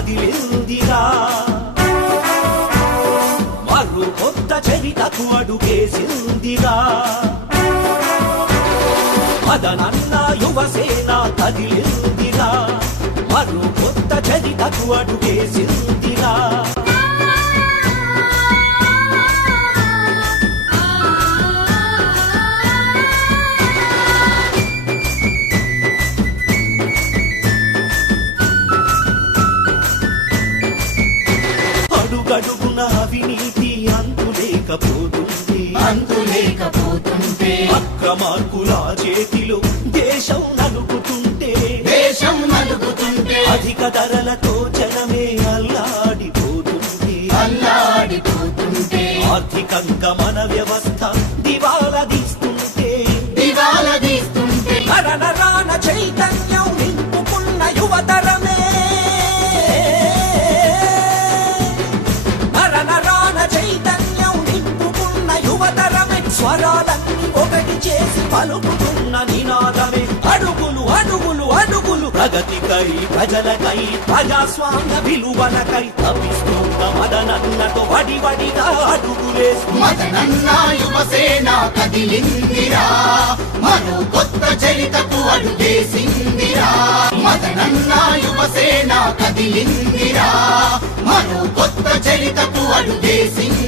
కదిలిందిరా మరో కొత్త చరితకు అడుగేసిందిరా మదనన్న యువసేన కదిలిందిరా మరో కొత్త చరితకు అడుగేసిందిరా అడుగడుగున అవినీతి అంతులేకపోతుంటే అక్రమార్కుల చేతిలో దేశం నలుగుతుంటే అధిక ధరలతో జనమే అల్లాడిపోతుంటే ఆర్థికంగా మన వ్యవస్థ దివాలా తీస్తుంటే నరనరాన చైతన్యం నింపుకున్న యువతరమే స్వరాలన్నీ ఒకటి చేసి పలుకుతున్న నినాదమే అడుగులు అడుగులు అడుగులు ప్రగతికై ప్రజలకై ప్రజాస్వామ్య విలువలకై తప్పిస్తున్న మదనన్నతో వడివడిగా అడుగులేస్తున్న మదనన్న యువసేన కదిలిందిరా మరో కొత్త చరితకు అడుగేసిందిరా మదనన్న యువసేన కదిలిందిరా మరో కొత్త చరితకు అడుగేసిందిరా